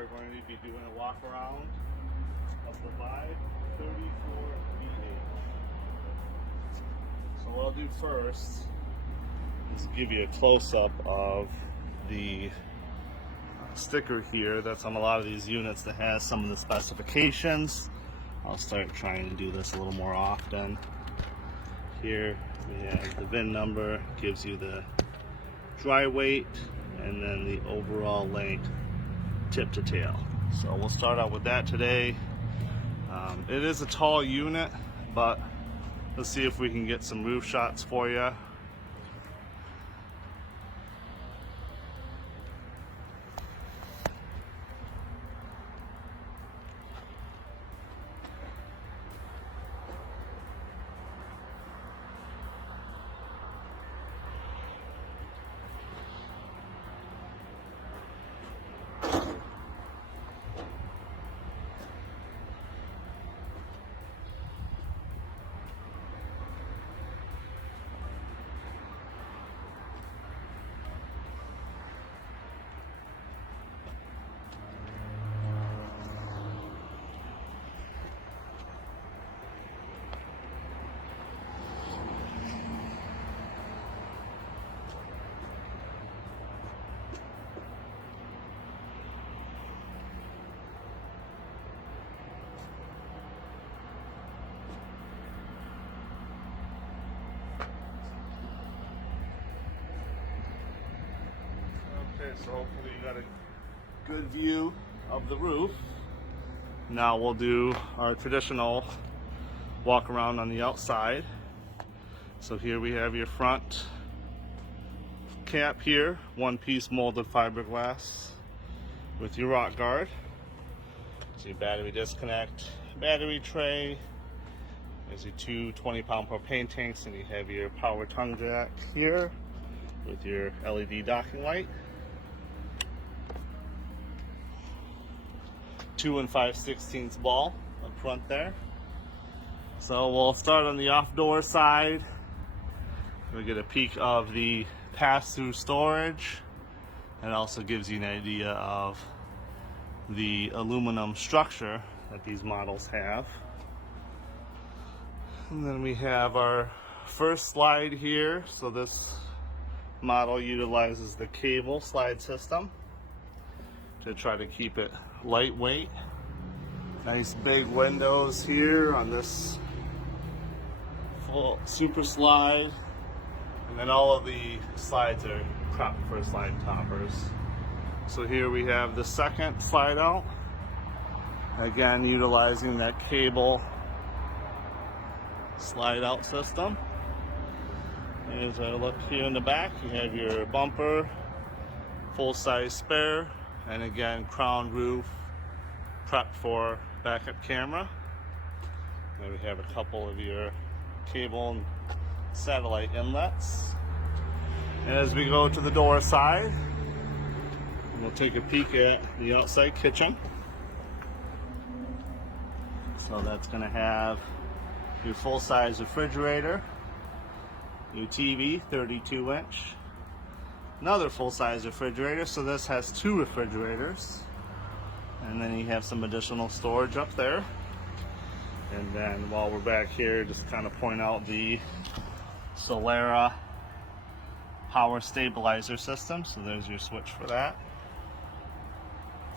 are going to be doing a walk around of the Vibe 34V8. So what I'll do first is give you a close-up of the sticker here that's on a lot of these units that has some of the specifications. I'll start trying to do this a little more often. Here we have the VIN number, gives you the dry weight and then the overall length tip to tail. So we'll start out with that today. It is a tall unit, but let's see if we can get some roof shots for you. Okay, so hopefully you got a good view of the roof. Now we'll do our traditional walk around on the outside. So here we have your front cap here, one-piece molded fiberglass with your rock guard. So your battery disconnect, battery tray. There's your two 20-pound propane tanks, and you have your power tongue jack here with your LED docking light. 2 5/16 ball up front there. So we'll start on the off door side. We'll get a peek of the pass-through storage. It also gives you an idea of the aluminum structure that these models have. And then we have our first slide here. So this model utilizes the cable slide system to try to keep it lightweight. Nice big windows here on this full super slide, and then all of the slides are prepped for slide toppers. So here we have the second slide out, again utilizing that cable slide out system. As I look here in the back, you have your bumper, full-size spare, and again crown roof prepped for backup camera. Then we have a couple of your cable and satellite inlets. And as we go to the door side, we'll take a peek at the outside kitchen. So that's going to have your full-size refrigerator, your TV, 32-inch, another full-size refrigerator. So this has two refrigerators, and then you have some additional storage up there. And then while we're back here, just kind of point out the Solera power stabilizer system. So there's your switch for that.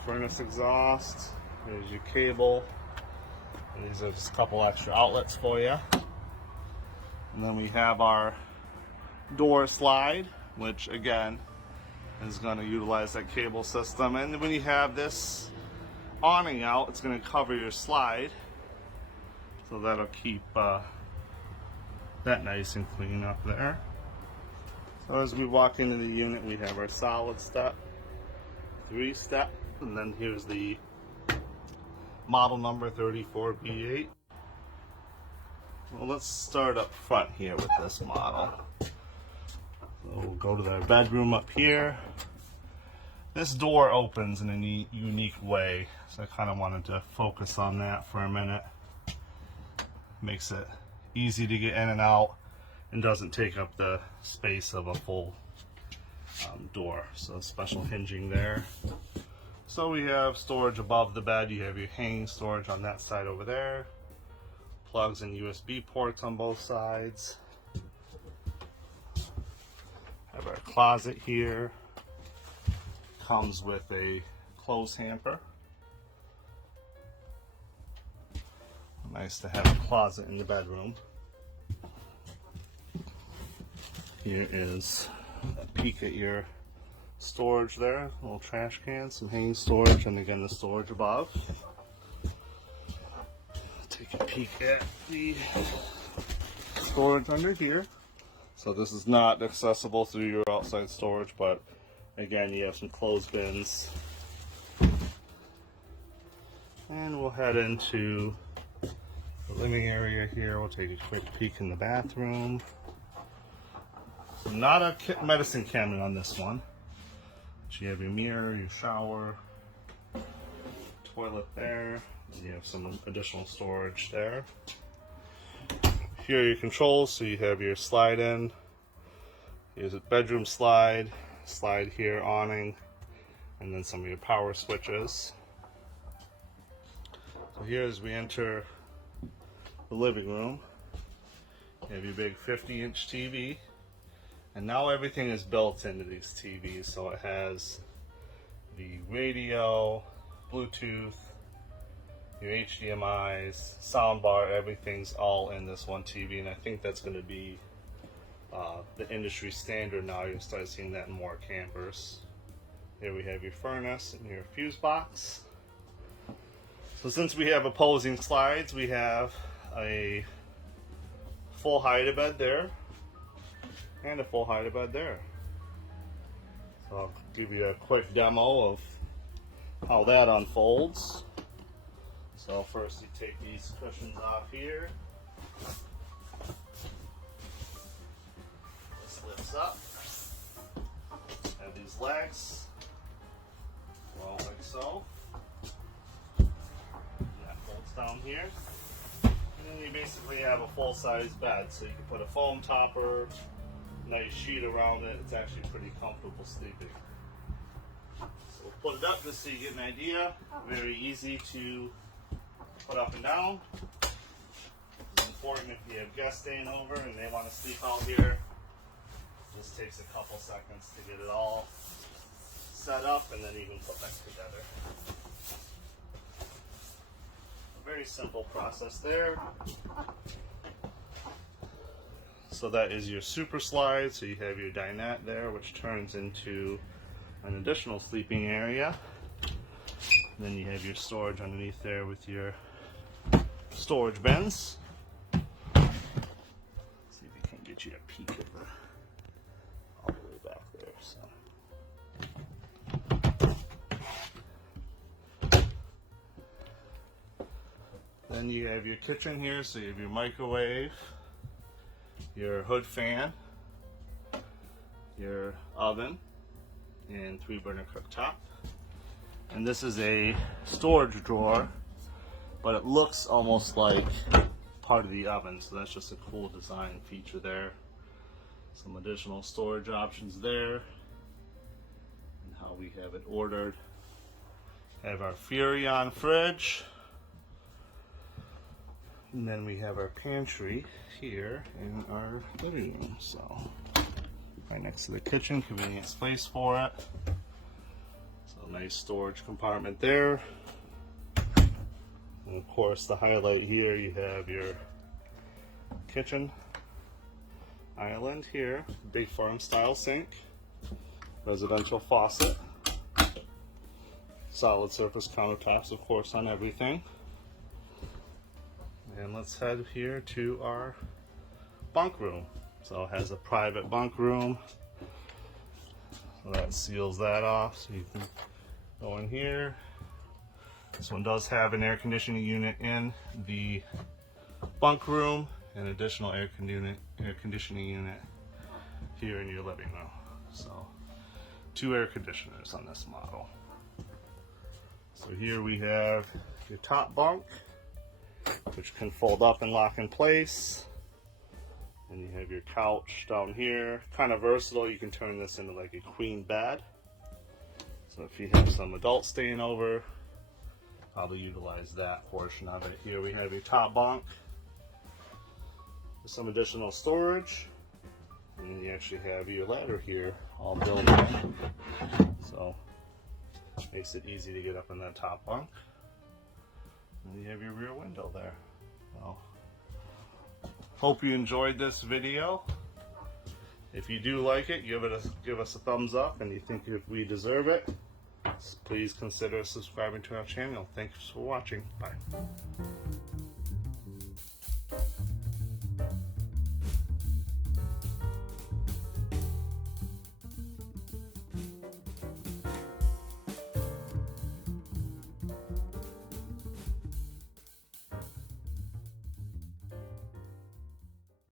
Furnace exhaust, there's your cable. These are just a couple extra outlets for you. And then we have our door slide, which again is going to utilize that cable system. And when you have this awning out, it's going to cover your slide, so that'll keep that nice and clean up there. So as we walk into the unit, we have our solid step, 3-step, and then here's the model number 34B8. Well, let's start up front here with this model. So we'll go to the bedroom up here. This door opens in a unique way, so I kind of wanted to focus on that for a minute. Makes it easy to get in and out and doesn't take up the space of a full door. So special hinging there. So we have storage above the bed. You have your hanging storage on that side over there. Plugs and USB ports on both sides. Have our closet here. Comes with a clothes hamper. Nice to have a closet in the bedroom. Here is a peek at your storage there. A little trash can, some hanging storage, and again the storage above. Take a peek at the storage under here. So this is not accessible through your outside storage, but again you have some clothes bins. And we'll head into the living area here. We'll take a quick peek in the bathroom. Not a medicine cabinet on this one. But you have your mirror, your shower, toilet there, and you have some additional storage there. Here are your controls, so you have your slide in. Here's a bedroom slide, slide here, awning, and then some of your power switches. So here as we enter the living room, you have your big 50-inch TV. And now everything is built into these TVs, so it has the radio, Bluetooth, your HDMIs, soundbar, everything's all in this one TV, and I think that's going to be the industry standard now. You'll start seeing that in more campers. Here we have your furnace and your fuse box. So since we have opposing slides, we have a full hide-a-bed there. And a full hide-a-bed there. So I'll give you a quick demo of how that unfolds. So first you take these cushions off here. This lifts up. Have these legs. Well, like so. That folds down here. And then you basically have a full-size bed. So you can put a foam topper, nice sheet around it. It's actually pretty comfortable sleeping. So we'll put it up just so you get an idea. Very easy to put up and down. It's important if you have guests staying over and they want to sleep out here. This takes a couple seconds to get it all set up and then even put back together. A very simple process there. So that is your super slide. So you have your dinette there, which turns into an additional sleeping area. And then you have your storage underneath there with your storage bins. Let's see if we can get you a peek of the all the way back there. So then you have your kitchen here. So you have your microwave, your hood fan, your oven, and 3-burner cooktop. And this is a storage drawer, but it looks almost like part of the oven, so that's just a cool design feature there. Some additional storage options there, and how we have it ordered. Have our Furrion fridge. And then we have our pantry here in our living room. So right next to the kitchen, convenient space for it. So nice storage compartment there. And of course the highlight here, you have your kitchen island here, big farm style sink, residential faucet, solid surface countertops of course on everything. And let's head here to our bunk room. So it has a private bunk room. So that seals that off. So you can go in here. This one does have an air conditioning unit in the bunk room, and additional air conditioning unit here in your living room. So 2 air conditioners on this model. So here we have your top bunk, which can fold up and lock in place. And you have your couch down here. Kind of versatile. You can turn this into like a queen bed. So if you have some adults staying over, probably utilize that portion of it. Here we have your top bunk with some additional storage. And you actually have your ladder here all built in. So makes it easy to get up in that top bunk. And you have your rear window there. Well, hope you enjoyed this video. If you do like it, give us a thumbs up, and you think if we deserve it, please consider subscribing to our channel. Thanks for watching. Bye.